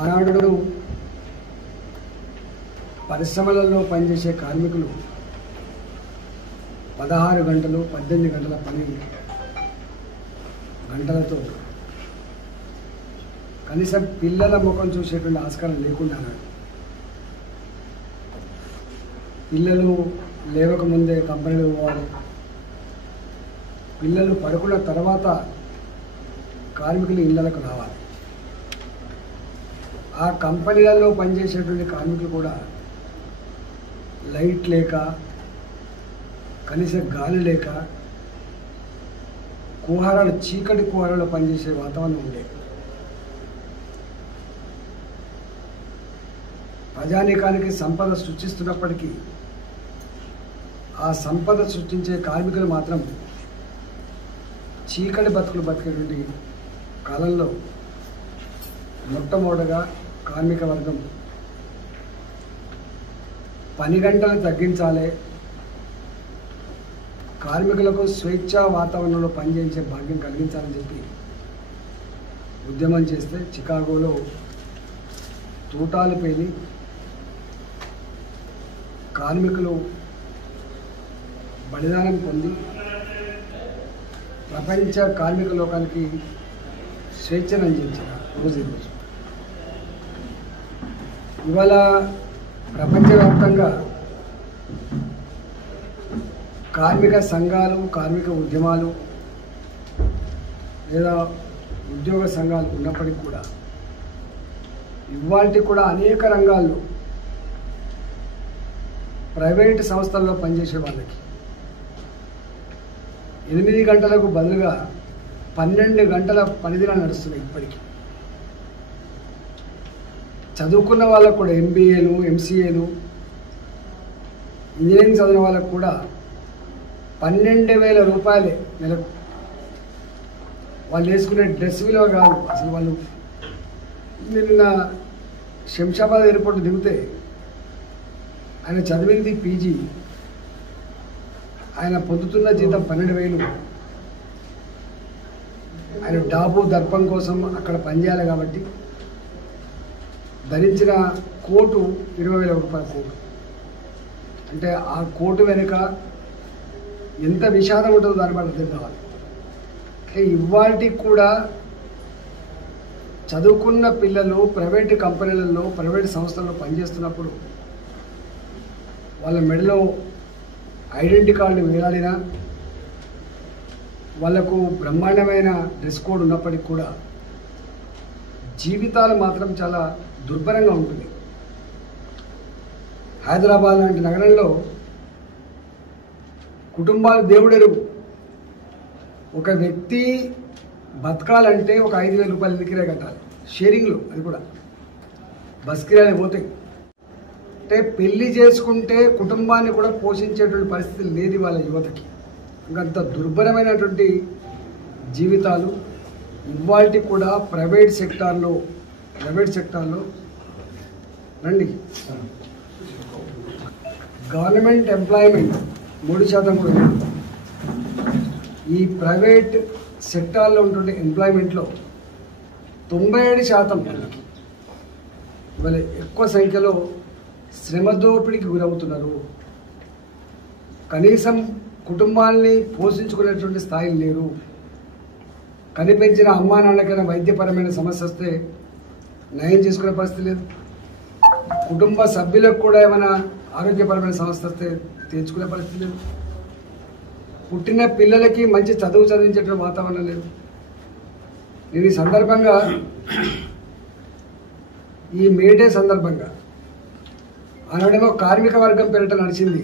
ఆనాడు పరిశ్రమలలో పనిచేసే కార్మికులు 16 గంటలు 18 గంటల పని గంటలతో కనీసం పిల్లల ముఖం చూసేటువంటి ఆస్కారం లేకుండా పిల్లలు లేవకముందే కంపెనీలు పోవాలి, పిల్లలు పడుకున్న తర్వాత కార్మికులు ఇళ్లకు రావాలి. ఆ కంపెనీలలో పనిచేసేటువంటి కార్మికులు కూడా లైట్ లేక కనీసం గాలి లేక కుహారాలు చీకటి కుహారాలు పనిచేసే వాతావరణం ఉండే. ప్రజానీకానికి సంపద సృష్టిస్తున్నప్పటికీ ఆ సంపద సృష్టించే కార్మికులు మాత్రం చీకటి బతుకులు బతికేటువంటి కాలంలో మొట్టమొదటగా కార్మిక వర్గం పని గంటలు తగ్గించాలి, కార్మికులకు స్వేచ్ఛా వాతావరణంలో పనిచేయించే భాగ్యం కలిగించాలని చెప్పి ఉద్యమం చేస్తే చికాగోలో తూటాలు పేలి కార్మికులు బలిదానం పొంది ప్రపంచ కార్మిక లోకానికి స్వేచ్ఛను అందించారు రోజు. ఇవాళ ప్రపంచవ్యాప్తంగా కార్మిక సంఘాలు, కార్మిక ఉద్యమాలు లేదా ఉద్యోగ సంఘాలు ఉన్నప్పటికీ కూడా ఇవాళ కూడా అనేక రంగాల్లో ప్రైవేటు సంస్థల్లో పనిచేసే వాళ్ళకి 8 గంటలకు బదులుగా 12 గంటల పనిదినాలు నడుస్తున్నాయి. ఇప్పటికీ చదువుకున్న వాళ్ళకు కూడా MBAలు, MCAలు, ఇంజనీరింగ్ చదివిన వాళ్ళకు కూడా 12,000 రూపాయలే నెలకు. వాళ్ళు వేసుకునే డ్రెస్ విలువ కాదు అసలు. వాళ్ళు నిన్న శంషాబాద్ ఎయిర్పోర్ట్ దిగితే ఆయన చదివింది PG, ఆయన పొందుతున్న జీతం 12,000. ఆయన డాబు దర్పం కోసం అక్కడ పనిచేయాలి కాబట్టి ధరించిన కోటు 20,000 రూపాయల కోటు. అంటే ఆ కోటు వెనుక ఎంత విషాదం ఉంటుందో దాన్ని బట్టి అర్థం కావాలి. ఇవాళకి కూడా చదువుకున్న పిల్లలు ప్రైవేటు కంపెనీలలో, ప్రైవేటు సంస్థల్లో పనిచేస్తున్నప్పుడు వాళ్ళ మెడలో ఐడెంటిటీ కార్డు వేలాడినా, వాళ్లకు బ్రహ్మాండమైన డ్రెస్ కోడ్ ఉన్నప్పటికీ కూడా జీవితాలు మాత్రం చాలా దుర్భరంగా ఉంటుంది. హైదరాబాద్ లాంటి నగరంలో కుటుంబాలు దేవుడెరుగు. ఒక వ్యక్తి బతకాలంటే ఒక 5,000 రూపాయలు ఇల్లు కిరాయి కట్టాలి, షేరింగ్లో. అది కూడా బస్ కిరాయిలు పోతాయి. అంటే పెళ్లి చేసుకుంటే కుటుంబాన్ని కూడా పోషించేటువంటి పరిస్థితి లేదు వాళ్ళ యువతకి. ఇంకంత దుర్భరమైనటువంటి జీవితాలు ఇవాళకి కూడా ప్రైవేట్ సెక్టార్లో రండి. గవర్నమెంట్ ఎంప్లాయ్మెంట్ 3% కూడా. ఈ ప్రైవేట్ సెక్టార్లో ఉంటుండే ఎంప్లాయ్మెంట్లో 97% ఇవాళ ఎక్కువ సంఖ్యలో శ్రమ దోపిడీకి గురవుతున్నారు. కనీసం కుటుంబాల్ని పోషించుకునేటువంటి స్థాయిలు లేరు. కనిపించిన అమ్మా నాన్నకైనా వైద్యపరమైన సమస్య వస్తే నయం చేసుకునే పరిస్థితి లేదు. కుటుంబ సభ్యులకు కూడా ఏమైనా ఆరోగ్యపరమైన సమస్య వస్తే తీర్చుకునే పరిస్థితి లేదు. పుట్టిన పిల్లలకి మంచి చదువు చదివించేటువంటి వాతావరణం లేదు. నేను ఈ సందర్భంగా, ఈ మేడే సందర్భంగా ఆనాడేమో కార్మిక వర్గం పేరిట నడిచింది.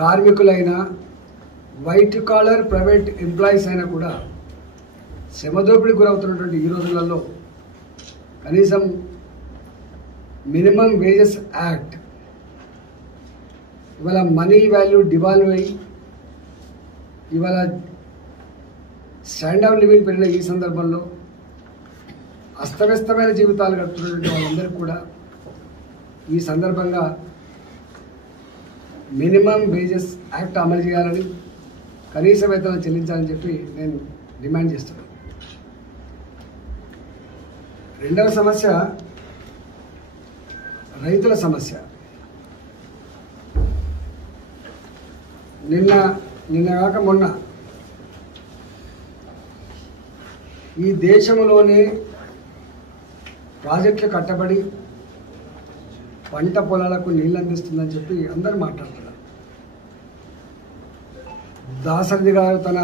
కార్మికులైనా, వైట్ కాలర్ ప్రైవేట్ ఎంప్లాయీస్ అయినా కూడా శ్రమదోపిడికి గురవుతున్నటువంటి ఈ రోజులలో కనీసం మినిమం వేజెస్ యాక్ట్ ఇవాళ మనీ వాల్యూ డివాల్వ్ అయ్యి ఇవాళ స్టాండ్ ఆఫ్ లివింగ్ పెరిగిన ఈ సందర్భంలో అస్తవ్యస్తమైన జీవితాలు గడుపుతున్నటువంటి వాళ్ళందరికీ కూడా ఈ సందర్భంగా మినిమం వేజెస్ యాక్ట్ అమలు చేయాలని, కనీస వేతనం చెల్లించాలని చెప్పి నేను డిమాండ్ చేస్తున్నాను. రెండవ సమస్య, రైతుల సమస్య. నిన్న కాక మొన్న ఈ దేశంలోనే ప్రాజెక్టులు కట్టబడి పంట పొలాలకు నీళ్ళు అందిస్తుందని చెప్పి అందరూ మాట్లాడుతున్నారు. దాసరథి గారు తన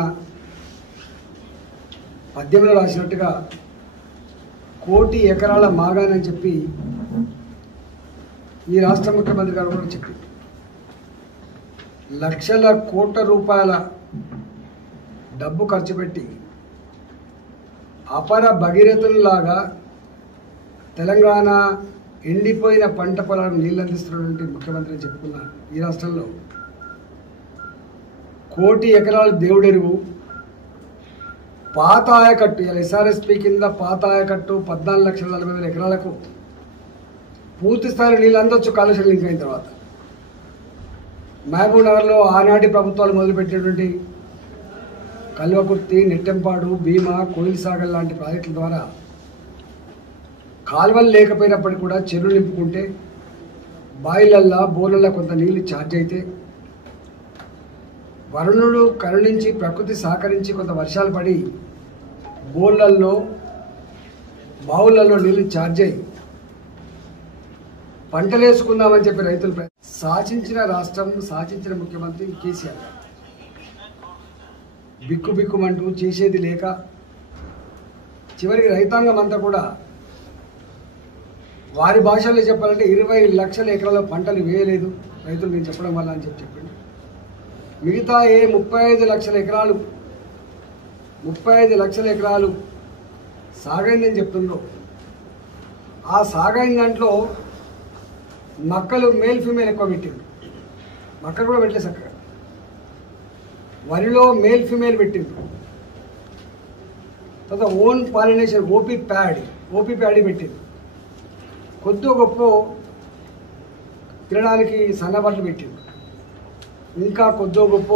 పద్యంలో రాసినట్టుగా 1 కోటి ఎకరాల మాగానని చెప్పి ఈ రాష్ట్ర ముఖ్యమంత్రి గారు కూడా చెప్పారు. లక్షల కోట్ల రూపాయల డబ్బు ఖర్చు పెట్టి అపర భగీరథుల్లాగా తెలంగాణ ఎండిపోయిన పంట పొలాలకు నీళ్ళు అందిస్తున్నటువంటి ముఖ్యమంత్రిని చెప్పుకున్నారు. ఈ రాష్ట్రంలో 1 కోటి ఎకరాల దేవుడెరువు, పాత ఆయకట్టు, ఇలా ఎస్ఆర్ఎస్పి కింద పాత ఆయకట్టు 14,40,000 ఎకరాలకు పూర్తి స్థాయిలో నీళ్ళు అందొచ్చు కాలుష్యం లింక్ అయిన తర్వాత. మహబూబ్ నగర్లో ఆనాటి ప్రభుత్వాలు మొదలుపెట్టినటువంటి కల్వకుర్తి, నెట్టెంపాడు, భీమా, కోయిల్ సాగర్ లాంటి ప్రాజెక్టుల ద్వారా కాలువలు లేకపోయినప్పటికీ కూడా చెరువులు నింపుకుంటే బాయిలల్లా బోర్లల్లో కొంత నీళ్లు ఛార్జ్ అయితే వరుణుడు కరుణించి ప్రకృతి సహకరించి కొంత వర్షాలు పడి బోర్లల్లో బావులలో నీళ్లు ఛార్జ్ అయ్యి పంటలు వేసుకుందామని చెప్పి రైతులు సాధించిన రాష్ట్రం, సాధించిన ముఖ్యమంత్రి కేసీఆర్. బిక్కుబిక్కుమంటూ చేసేది లేక చివరికి రైతాంగం అంతా కూడా వారి భాషల్లో చెప్పాలంటే 20 లక్షల ఎకరాల పంటలు వేయలేదు రైతులు నేను చెప్పడం వల్ల అని చెప్పింది. మిగతా 35 లక్షల ఎకరాలు 35 లక్షల ఎకరాలు సాగైందని చెప్తుండ్రో ఆ సాగైన దాంట్లో మక్కలు మేల్ ఫీమేల్ ఎక్కువ పెట్టిండ్రు. మక్కలు కూడా పెట్టలేదు చక్కగా. వరిలో మేల్ ఫీమేల్ పెట్టిండ్రు. తర్వాత ఓన్ పాలినేషన్ ఓపీ ప్యాడీ పెట్టిండ్రు. కొద్ది గొప్ప తినడానికి సన్నబట్లు పెట్టిండ్రు. ఇంకా కొద్ది గొప్ప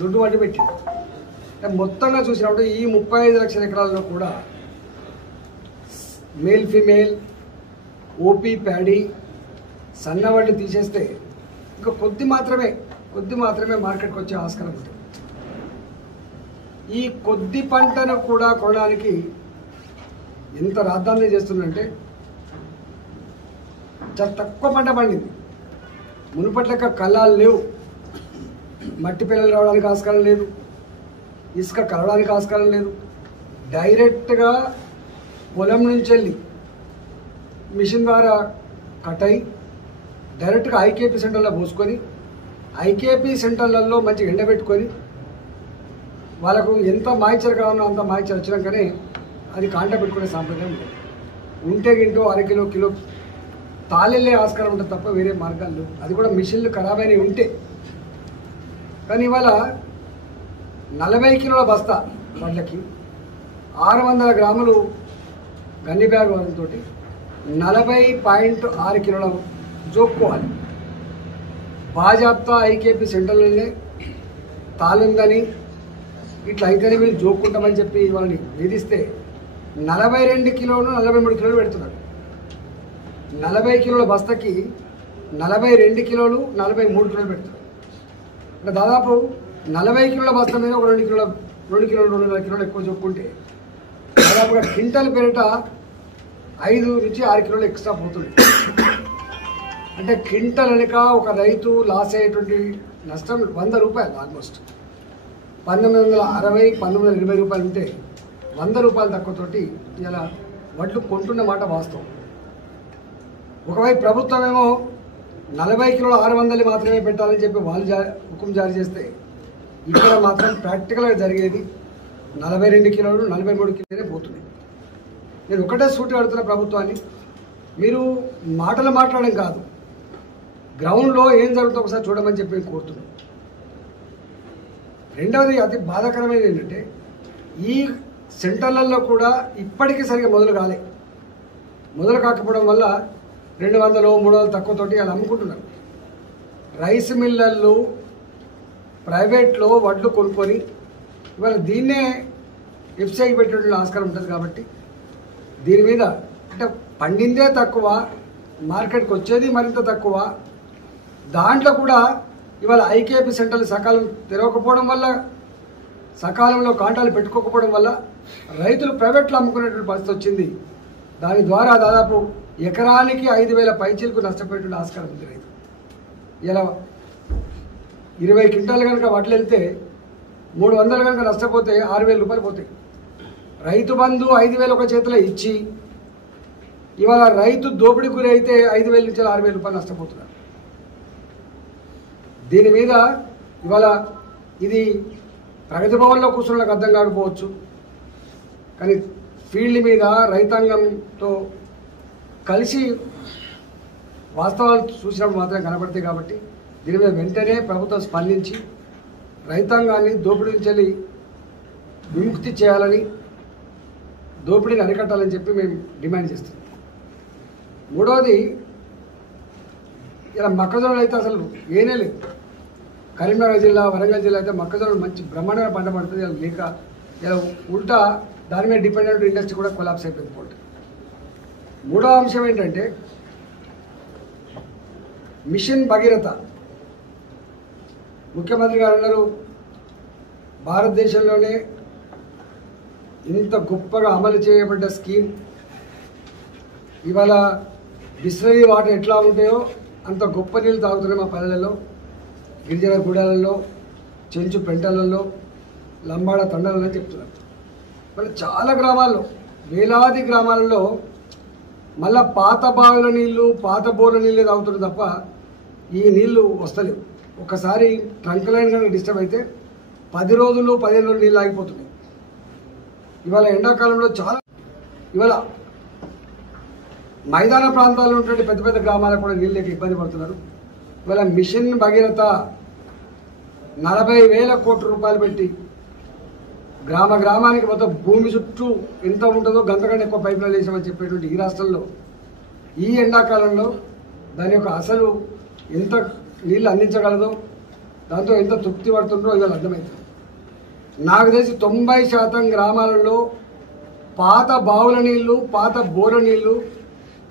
దొడ్డు వడ్డీ పెట్టిండ్రు. మొత్తంగా చూసినప్పుడు ఈ 35 లక్షల ఎకరాల్లో కూడా మేల్ ఫీమేల్ ఓపీ ప్యాడీ సన్నవడ్లు తీసేస్తే ఇంకా కొద్ది మాత్రమే మార్కెట్కి వచ్చే ఆస్కారం ఉంటుంది. ఈ కొద్ది పంటను కూడా కొనడానికి ఎంత రాద్ధాంతం చేస్తుందంటే చాలా తక్కువ పంట పండింది. మునుపటి లెక్క కళ్ళాలు లేవు, మట్టి పిల్లలు రావడానికి ఆస్కారం లేదు, ఇసుక కలవడానికి ఆస్కారం లేదు. డైరెక్ట్గా పొలం నుంచి వెళ్ళి మిషన్ ద్వారా కట్ అయి డైరెక్ట్గా ఐకేపీ సెంటర్లో పోసుకొని ఐకేపీ సెంటర్లలో మంచిగా ఎండబెట్టుకొని వాళ్ళకు ఎంత మాయిచర్ కావాలో అంత మాయిచర్ వచ్చినాకనే అది కాంట పెట్టుకునే సాంప్రదాయం ఉంటే గింటో అరకిలో కిలో తాళెళ్ళే ఆస్కారం ఉంటుంది తప్ప వేరే మార్గాలు. అది కూడా మిషన్లు ఖరాబ్ అయినవి ఉంటే. కానీ ఇవాళ 40 కిలోల బస్తా వడ్లకి 600 గ్రాములు గన్ని బ్యాగ్ వాళ్ళతో 40.6 కిలోల జోక్కోవాలి. బాజాప్తా ఐకేపీ సెంటర్లనే తాళుందని ఇట్లా అయితేనే మీరు జోక్కుంటామని చెప్పి వాళ్ళని వేధిస్తే 42 కిలోలు 43 కిలోలు పెడుతున్నారు. 40 కిలోల బస్తకి 42 కిలోలు 43 కిలోలు పెడుతున్నారు. అంటే దాదాపు 40 కిలోల బస్తా మీద ఒక 2 కిలోలు 2.5 కిలోలు ఎక్కువ చొప్పుకుంటే దాదాపుగా క్వింటల్ పేరిట 5 నుంచి 6 కిలోలు ఎక్స్ట్రా పోతుంది. అంటే క్వింటల్ వెనుక ఒక రైతు లాస్ అయ్యేటువంటి నష్టం 100 రూపాయలు. ఆల్మోస్ట్ 1960 1920 రూపాయలు ఉంటే 100 రూపాయలు తక్కువతోటి ఇలా వడ్లు కొంటున్న మాట వాస్తవం. ఒకవైపు ప్రభుత్వం ఏమో 40 కిలోల 600 మాత్రమే పెట్టాలని చెప్పి వాళ్ళు హుకుం జారీ చేస్తే ఇక్కడ మాత్రం ప్రాక్టికల్గా జరిగేది 42 కిలోలు 43 కిలోలే పోతుంది. నేను ఒకటే సూటి అడుగుతున్న ప్రభుత్వాన్ని, మీరు మాటలు మాట్లాడడం కాదు, గ్రౌండ్లో ఏం జరుగుతుందో ఒకసారి చూడమని చెప్పి కోరుతున్నాను. రెండవది అతి బాధాకరమైనది ఏంటంటే ఈ సెంటర్లలో కూడా ఇప్పటికీ సరిగ్గా మొదలు కాకపోవడం వల్ల 200 300 తక్కువతోటి వాళ్ళు అమ్ముకుంటున్నారు. రైస్ మిల్లర్లు ప్రైవేట్లో వడ్లు కొనుక్కొని ఇవాళ దీన్నే ఎఫ్సీఐకి పెట్టేటువంటి ఆస్కారం ఉంటుంది. కాబట్టి దీని మీద అంటే పండిందే తక్కువ, మార్కెట్కి వచ్చేది మరింత తక్కువ. దాంట్లో కూడా ఇవాళ ఐకేపీ సెంటర్లు సకాలం తెరవకపోవడం వల్ల, సకాలంలో కాంటాలు పెట్టుకోకపోవడం వల్ల రైతులు ప్రైవేట్లో అమ్ముకునేటువంటి పరిస్థితి వచ్చింది. దాని ద్వారా దాదాపు ఎకరానికి 5,000 పైచీలకు నష్టపోయేటువంటి ఆస్కారం ఉంది రైతు. ఇలా 20 క్వింటాలు కనుక వడ్లు వెళ్తే 300 కనుక నష్టపోతే 6,000 రూపాయలు పోతాయి. రైతు బంధు 5,000 ఒక చేతిలో ఇచ్చి ఇవాళ రైతు దోపిడీ గురి అయితే 5,000 నుంచి 6,000 రూపాయలు నష్టపోతున్నారు. దీని మీద ఇవాళ ఇది ప్రగతి భవన్లో కూర్చున్న నాకు అర్థం కాకపోవచ్చు, కానీ ఫీల్డ్ మీద రైతాంగంతో కలిసి వాస్తవాలు చూసినప్పుడు మాత్రమే కనబడతాయి. కాబట్టి దీని మీద వెంటనే ప్రభుత్వం స్పందించి రైతాంగాన్ని దోపిడీ నుంచి విముక్తి చేయాలని, దోపిడీని అరికట్టాలని చెప్పి మేము డిమాండ్ చేస్తున్నాం. మూడవది, ఇలా మొక్కజొన్నలు అయితే అసలు ఏనే లేదు. కరీంనగర్ జిల్లా, వరంగల్ జిల్లా అయితే మొక్కజొన్నలు మంచి బ్రహ్మాండంగా పంట పడుతుంది. ఇలా లేక ఇలా ఉల్టా దాని మీద డిపెండెంట్ ఇండస్ట్రీ కూడా కొలాప్స్ అయిపోయింది పోటీ. మూడవ అంశం ఏంటంటే మిషన్ భగీరథ. ముఖ్యమంత్రి గారు అన్నారు భారతదేశంలోనే ఇంత గొప్పగా అమలు చేయబడ్డ స్కీమ్. ఇవాళ బిస్లరీ వాటర్ ఎట్లా ఉంటాయో అంత గొప్ప నీళ్ళు తాగుతున్నాయి మా పల్లెలలో, గిరిజన గూడాలలో, చెంచు పెంటలలో, లంబాడ తండలలో చెప్తున్నారు. మళ్ళీ చాలా గ్రామాల్లో, వేలాది గ్రామాలలో మళ్ళా పాత బావిల నీళ్ళు, పాత బోర్ల నీళ్ళే తాగుతున్నారు తప్ప ఈ నీళ్లు వస్తలేవు. ఒకసారి ట్రంక్ లైన్ కనుక డిస్టర్బ్ అయితే 10 రోజులు 15 రోజులు నీళ్ళు ఆగిపోతున్నాయి. ఇవాళ ఎండాకాలంలో చాలా, ఇవాళ మైదాన ప్రాంతాల్లో ఉన్నటువంటి పెద్ద పెద్ద గ్రామాలకు కూడా నీళ్ళు లేక ఇబ్బంది పడుతున్నారు. ఇవాళ మిషన్ భగీరథ 40,000 కోట్ల రూపాయలు పెట్టి గ్రామానికి మొత్తం భూమి చుట్టూ ఎంత ఉంటుందో గంతకంటే ఎక్కువ పైప్ లైన్ వేసామని చెప్పేటువంటి ఈ రాష్ట్రంలో ఈ ఎండాకాలంలో దాని యొక్క అసలు ఎంత నీళ్ళు అందించగలదో, దాంతో ఎంత తృప్తి పడుతుందో ఇవాళ అర్థమవుతుంది. నాకు తెలిసి 90% గ్రామాలలో పాత బావుల నీళ్లు, పాత బోర్ల నీళ్లు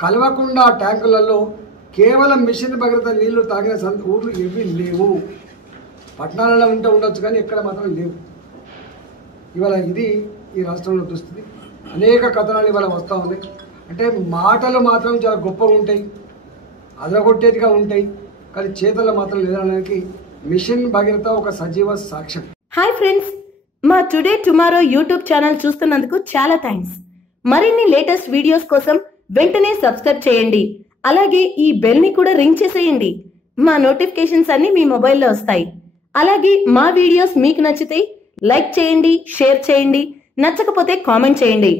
కలవకుండా ట్యాంకులలో కేవలం మిషన్ భగీరథ నీళ్లు తాగిన ఊర్లు ఏవి లేవు. పట్టణాలలో ఉండొచ్చు కానీ ఎక్కడ మాత్రం లేవు. ఇవాళ ఇది ఈ రాష్ట్రంలో దుస్థితి. అనేక కథనాలు ఇవాళ వస్తూ ఉన్నాయి. అంటే మాటలు మాత్రం చాలా గొప్పగా ఉంటాయి, అదరగొట్టేదిగా ఉంటాయి, కానీ చేతల్లో మాత్రం లేదనడానికి మిషన్ భగీరథ ఒక సజీవ సాక్ష్యం. హాయ్ ఫ్రెండ్స్, మా టుడే టుమారో యూట్యూబ్ ఛానల్ చూస్తున్నందుకు చాలా థ్యాంక్స్. మరిన్ని లేటెస్ట్ వీడియోస్ కోసం వెంటనే సబ్స్క్రైబ్ చేయండి. అలాగే ఈ బెల్ ని కూడా రింగ్ చేసేయండి. మా నోటిఫికేషన్స్ అన్ని మీ మొబైల్లో వస్తాయి. అలాగే మా వీడియోస్ మీకు నచ్చితే లైక్ చేయండి, షేర్ చేయండి, నచ్చకపోతే కామెంట్ చేయండి.